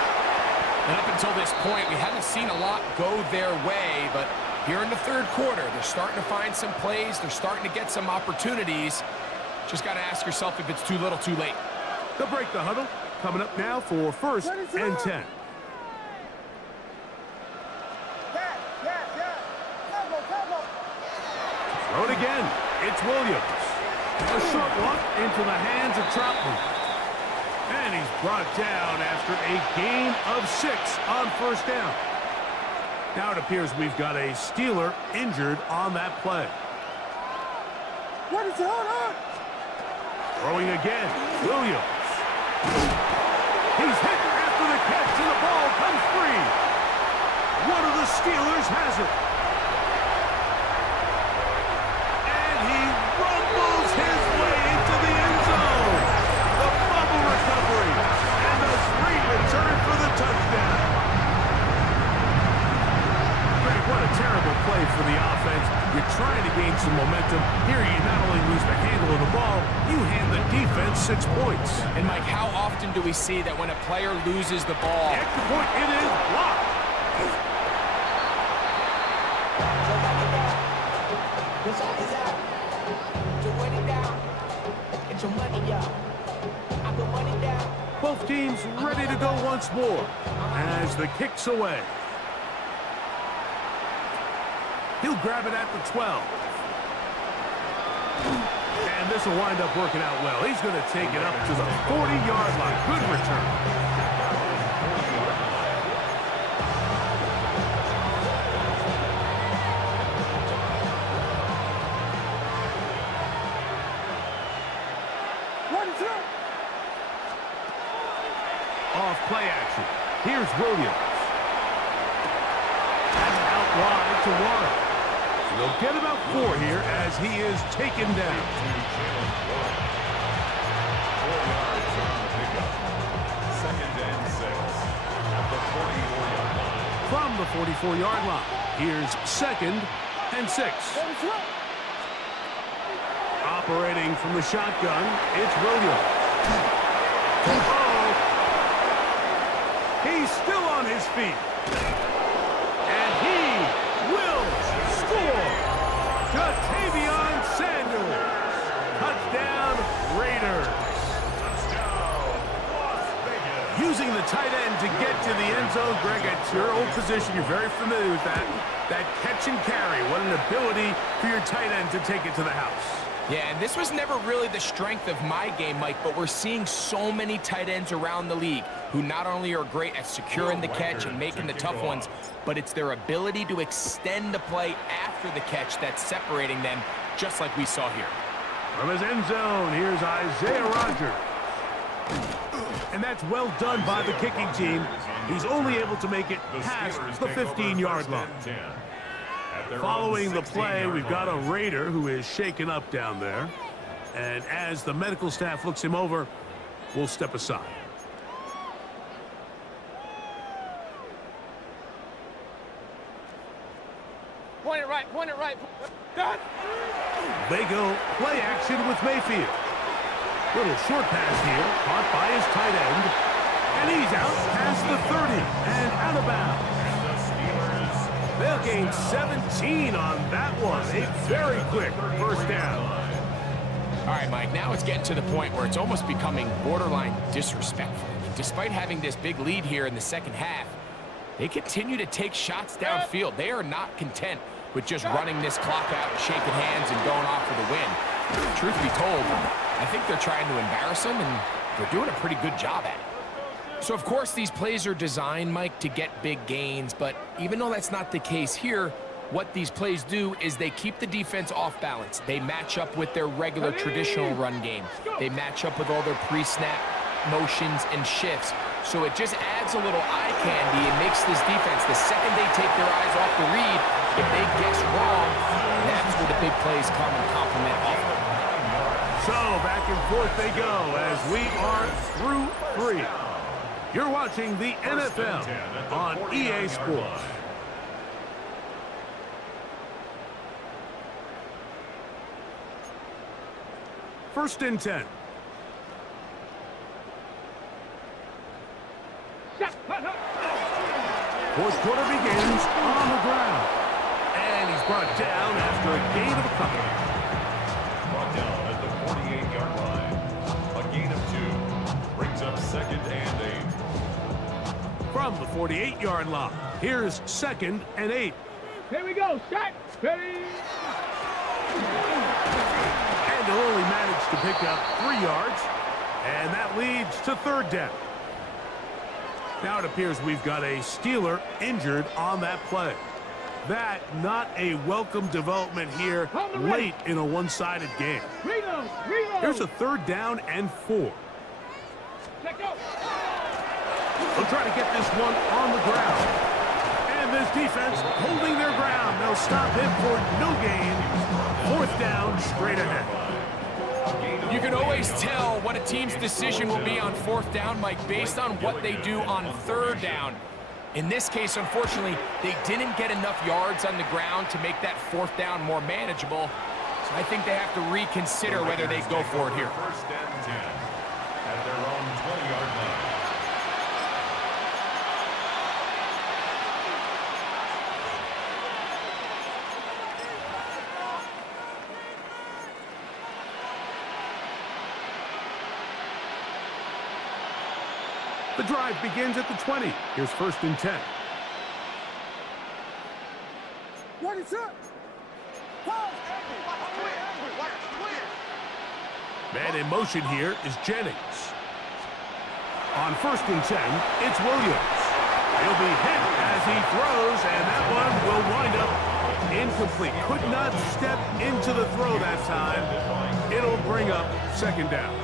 And up until this point, we haven't seen a lot go their way, but here in the third quarter, they're starting to find some plays. They're starting to get some opportunities. Just got to ask yourself if it's too little, too late. They'll break the huddle. Coming up now for 1st and 10. Throw it again. It's Williams. A short one into the hands of Troutman. And he's brought down after a gain of 6 on first down. Now it appears we've got a Steeler injured on that play. Throwing again. Williams. He's hit after the catch, and the ball comes free. One of the Steelers has it. And he rumbles his way into the end zone. The fumble recovery. And a great return for the touchdown. Greg, what a terrible play for the offense. You're trying to gain some momentum. Here you not only lose the handle of the ball, you hand the defense 6 points. And Mike, how often do we see that when a player loses the ball? The extra point, it is blocked. Both teams ready to go once more as the kick's away. He'll grab it at the 12. And this will wind up working out well. He's going to take it up to the 40-yard line. Good return. Off play action. Here's Williams. That's out wide to Warren. They'll get about 4 here as he is taken down. 4 yards on the pickup. 2nd and 6 at the 44-yard line. From the 44-yard line, here's 2nd and 6. Operating from the shotgun, it's Williams. Oh! He's still on his feet. And he will score. Jatavion Sanders. Touchdown, Raiders. Using the tight end to get to the end zone. Greg, it's your old position. You're very familiar with that. That catch and carry. What an ability for your tight end to take it to the house. Yeah, and this was never really the strength of my game, Mike, but we're seeing so many tight ends around the league who not only are great at securing the catch and making the tough ones, but it's their ability to extend the play after the catch that's separating them, just like we saw here. From his end zone, here's Isaiah Rodgers. And that's well done by the kicking team. He's only able to make it past the 15-yard line. Following the play, we've got a Raider who is shaken up down there. And as the medical staff looks him over, we'll step aside. Point it right, point it right. They go play action with Mayfield. Little short pass here, caught by his tight end. And he's out past the 30 and out of bounds. They'll gain 17 on that one. A very quick first down. All right, Mike, now it's getting to the point where it's almost becoming borderline disrespectful. Despite having this big lead here in the second half, they continue to take shots downfield. They are not content with just running this clock out, shaking hands, and going off for the win. Truth be told, I think they're trying to embarrass him, and they're doing a pretty good job at it. So, of course, these plays are designed, Mike, to get big gains, but even though that's not the case here, what these plays do is they keep the defense off balance. They match up with their regular traditional run game. They match up with all their pre-snap motions and shifts. So it just adds a little eye candy and makes this defense, the second they take their eyes off the read, if they guess wrong, that's where the big plays come and complement off of them. So back and forth they go as we are through 3. You're watching the NFL on EA Sports. First and 10. Fourth quarter begins on the ground. And he's brought down after a gain of a couple. Brought down at the 48-yard line. A gain of 2. Brings up 2nd and 8. From the 48-yard line, here's 2nd and 8. Here we go, shot, ready. And they'll only manage to pick up 3 yards. And that leads to 3rd down. Now it appears we've got a Steeler injured on that play. That not a welcome development here late in a one-sided game. Reload. Here's a 3rd down and 4. Check out. They'll try to get this one on the ground. And this defense holding their ground. They'll stop him for no gain. 4th down straight ahead. You can always tell what a team's decision will be on 4th down, Mike, based on what they do on 3rd down. In this case, unfortunately, they didn't get enough yards on the ground to make that 4th down more manageable. So I think they have to reconsider whether they go for it here. First and 10 at their own 20-yard line. The drive begins at the 20. Here's 1st and 10. Man in motion here is Jennings. On 1st and 10, it's Williams. He'll be hit as he throws, and that one will wind up incomplete. Could not step into the throw that time. It'll bring up 2nd down.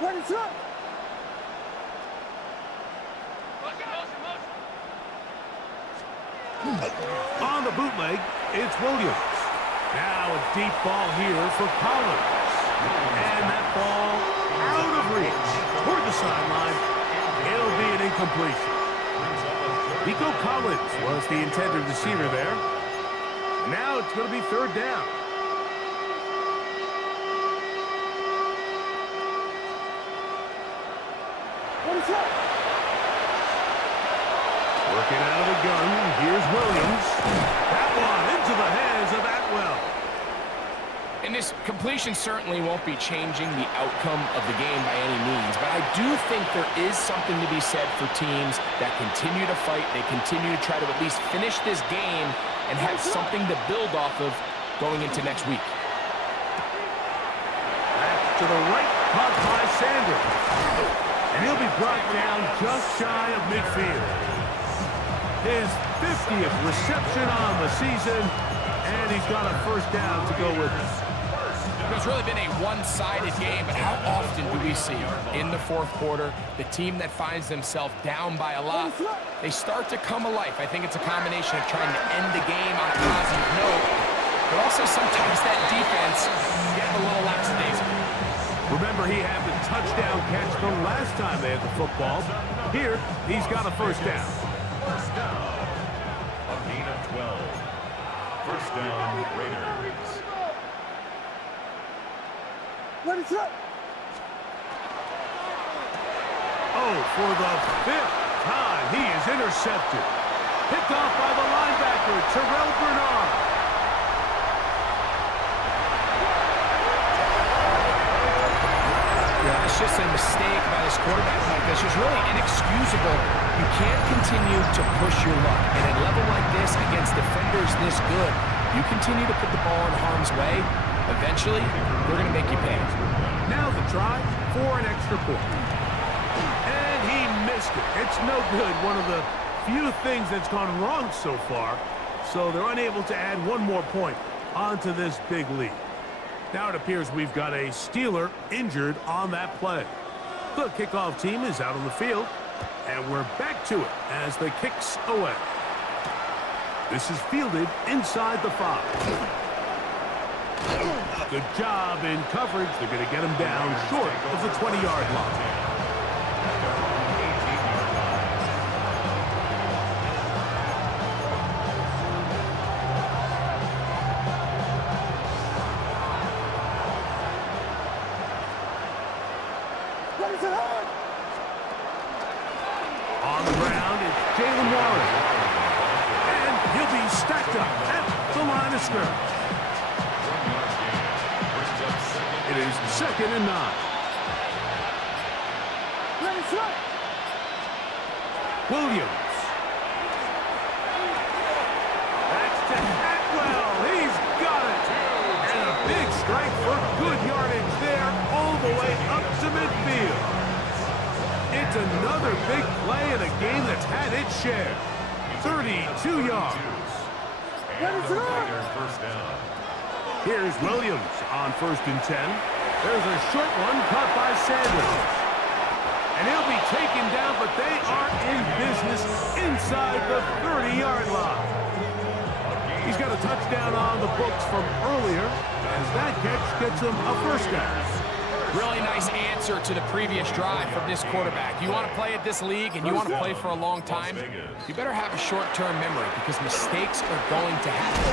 Ready, set. On the bootleg, it's Williams. Now a deep ball here for Collins. And that ball out of reach toward the sideline. It'll be an incompletion. Nico Collins was the intended receiver there. Now it's going to be 3rd down. Working out of the gun, here's Williams. That one into the hands of Atwell. And this completion certainly won't be changing the outcome of the game by any means, but I do think there is something to be said for teams that continue to fight, they continue to try to at least finish this game and have something to build off of going into next week. Back to the right, caught by Sanders. And he'll be brought down just shy of midfield. His 50th reception on the season, and he's got a 1st down to go with it. It's really been a one-sided game, but how often do we see in the 4th quarter the team that finds themselves down by a lot, they start to come alive. I think it's a combination of trying to end the game on a positive note, but also sometimes that defense getting a little lackadaisical. Remember, he had the touchdown catch the last time they had the football. Here, he's got a 1st down. 1st down. A gain of 12. 1st down, Raiders. Ready, set. Oh, for the 5th time, he is intercepted. Picked off by the linebacker, Terrell Bernard. It's just a mistake by this quarterback like this. It's really inexcusable. You can't continue to push your luck. And at a level like this, against defenders this good, you continue to put the ball in harm's way, eventually, they're going to make you pay. Now the try for an extra point. And he missed it. It's no good. One of the few things that's gone wrong so far. So they're unable to add one more point onto this big lead. Now it appears we've got a Steeler injured on that play. The kickoff team is out on the field, and we're back to it as the kick's away. This is fielded inside the 5. Good job in coverage. They're going to get him down short of the 20-yard line. On the ground is Jalen Warren. And he'll be stacked up at the line of scrimmage. It is 2nd and 9. Williams. That's to Atwell. He's got it. And a big strike for good yardage there all the way up to midfield. It's another big play in a game that's had its share. 32 yards. And the Raiders 1st down. Here's Williams on 1st and 10. There's a short one caught by Sanders. And he'll be taken down, but they are in business inside the 30-yard line. He's got a touchdown on the books from earlier, as that catch gets him a 1st down. Really nice answer to the previous drive from this quarterback. You want to play at this league and you want to play for a long time, you better have a short-term memory because mistakes are going to happen.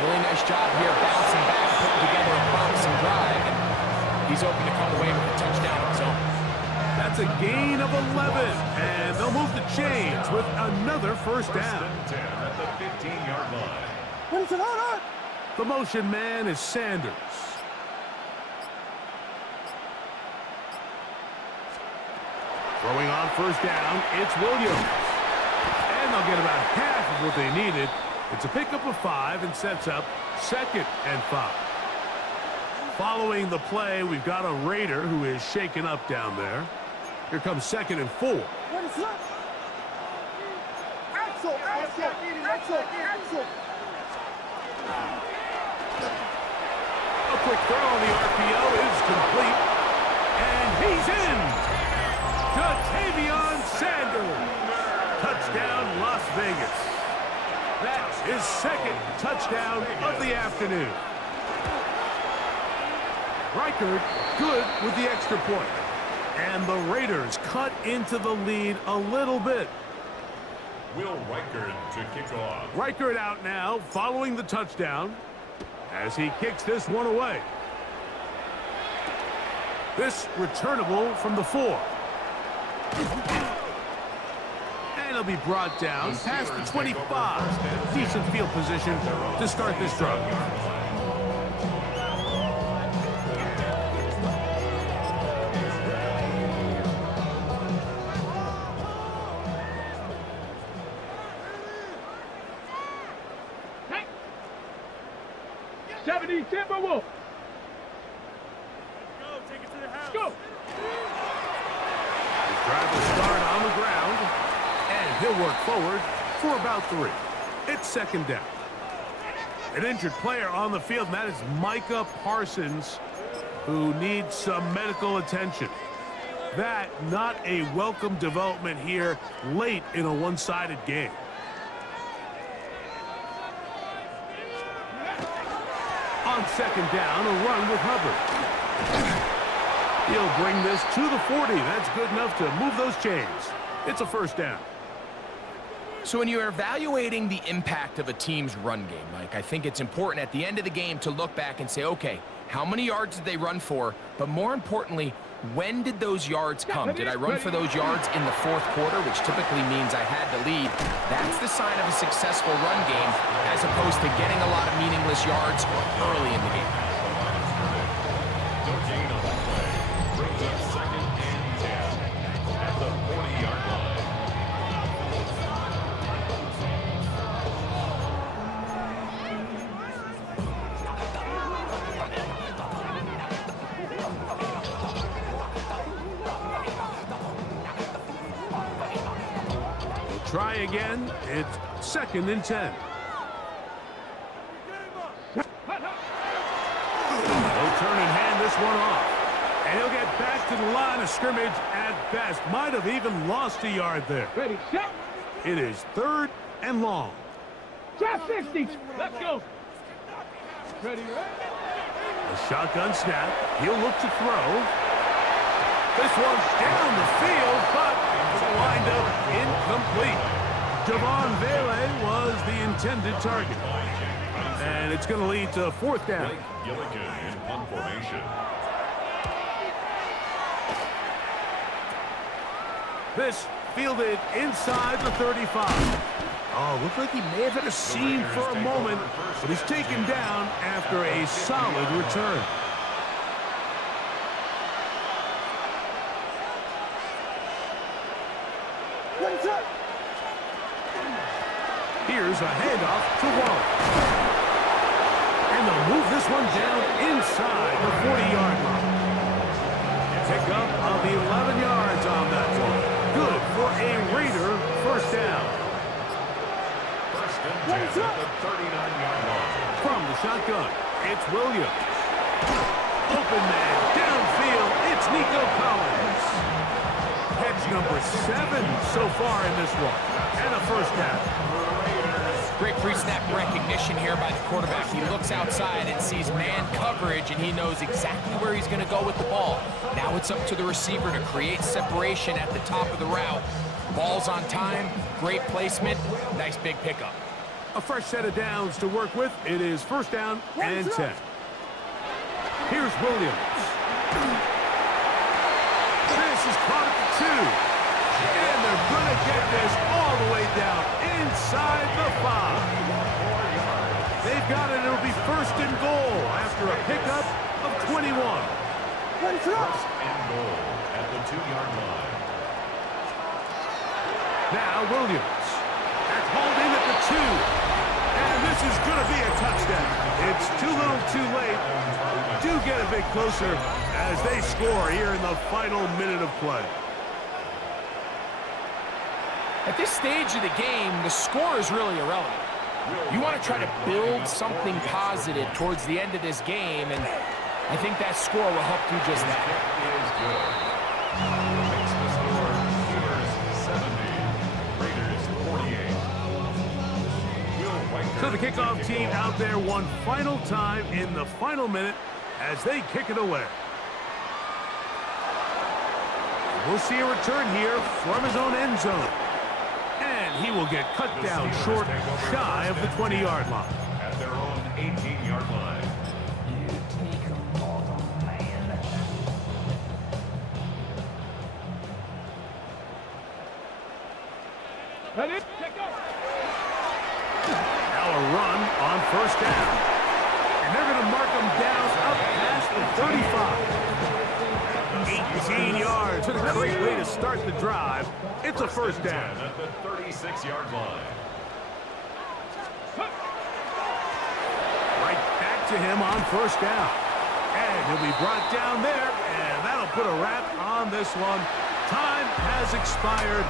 Really nice job here bouncing back, putting together a promising drive, and he's open to come away with a touchdown of his own. That's a gain of 11, and they'll move the chains with another 1st down. 1st and 10 at the 15-yard line. The motion man is Sanders. Throwing on 1st down, it's Williams. And they'll get about half of what they needed It's a pickup of 5 and sets up 2nd and 5. Following the play, we've got a Raider who is shaken up down there. Here comes 2nd and 4. A quick throw on the RPO is complete. And he's in. Jatavion Sanders. Touchdown, Las Vegas. That's his 2nd touchdown of the afternoon. Reichard good with the extra point. And the Raiders cut into the lead a little bit. Will Reichard to kick off. Reichard out now following the touchdown as he kicks this one away. This returnable from the 4. And he'll be brought down past the 25. Decent field position to start this drive. Timberwolf. Go, take it to the house. Go. His drive will start on the ground, and he'll work forward for about 3. It's 2nd down. An injured player on the field, and that is Micah Parsons, who needs some medical attention. That not a welcome development here late in a one-sided game. On 2nd down, a run with Hubbard. He'll bring this to the 40. That's good enough to move those chains. It's a 1st down. So when you're evaluating the impact of a team's run game, Mike, I think it's important at the end of the game to look back and say, okay, how many yards did they run for? But more importantly, when did those yards come? Did I run for those yards in the 4th quarter, which typically means I had the lead? That's the sign of a successful run game, as opposed to getting a lot of meaningless yards early in the game. No gain on the play. Brings up 2nd and 10 at the 40-yard line. Try again. It's 2nd and 10. He'll turn and hand this one off. And he'll get back to the line of scrimmage at best. Might have even lost a yard there. Ready, set. It is 3rd and long. Drop 60. Let's go. Ready, A shotgun snap. He'll look to throw. This one's down the field, but it'll wind up incomplete. Javon Vele was the intended target. And it's going to lead to 4th down. Gilligan in punt formation. This fielded inside the 35. Oh, looked like he may have had a seam for a moment, but he's taken down after a solid return. Here's a handoff to Wallace. And they'll move this one down inside the 40-yard line. Pick up of the 11 yards on that one. Good for a Raider 1st down. 1st and 10 at the 39-yard line. From the shotgun, it's Williams. Open man, downfield, it's Nico Collins. Catch number 7 so far in this one. And a 1st down. Great pre-snap recognition here by the quarterback. He looks outside and sees man coverage, and he knows exactly where he's going to go with the ball. Now it's up to the receiver to create separation at the top of the route. Ball's on time, great placement, nice big pickup. A fresh set of downs to work with. It is 1st down and 10. Here's Williams. This is caught at the 2. And they're going to get this all the way down inside the 5. They've got it. It'll be 1st and goal after a pickup of 21. 1st and goal at the 2-yard line. Now Williams. That's hauled in at the 2. And this is going to be a touchdown. It's too little too late. Do get a bit closer as they score here in the final minute of play. At this stage of the game, the score is really irrelevant. You want to try to build something positive towards the end of this game, and I think that score will help do just that. Is good. Makes the score Steelers 70, Raiders 48. So the kickoff team out there one final time in the final minute as they kick it away. We'll see a return here from his own end zone. And he will get cut down short, shy of the 20-yard line. At their own 18-yard line. Ready? Take off. Now a run on first down. And they're going to mark him down up past the 35. 18 yards. What a great way to start the drive. It's a first down. At the 36-yard line. Right back to him on first down. And he'll be brought down there, and that'll put a wrap on this one. Time has expired.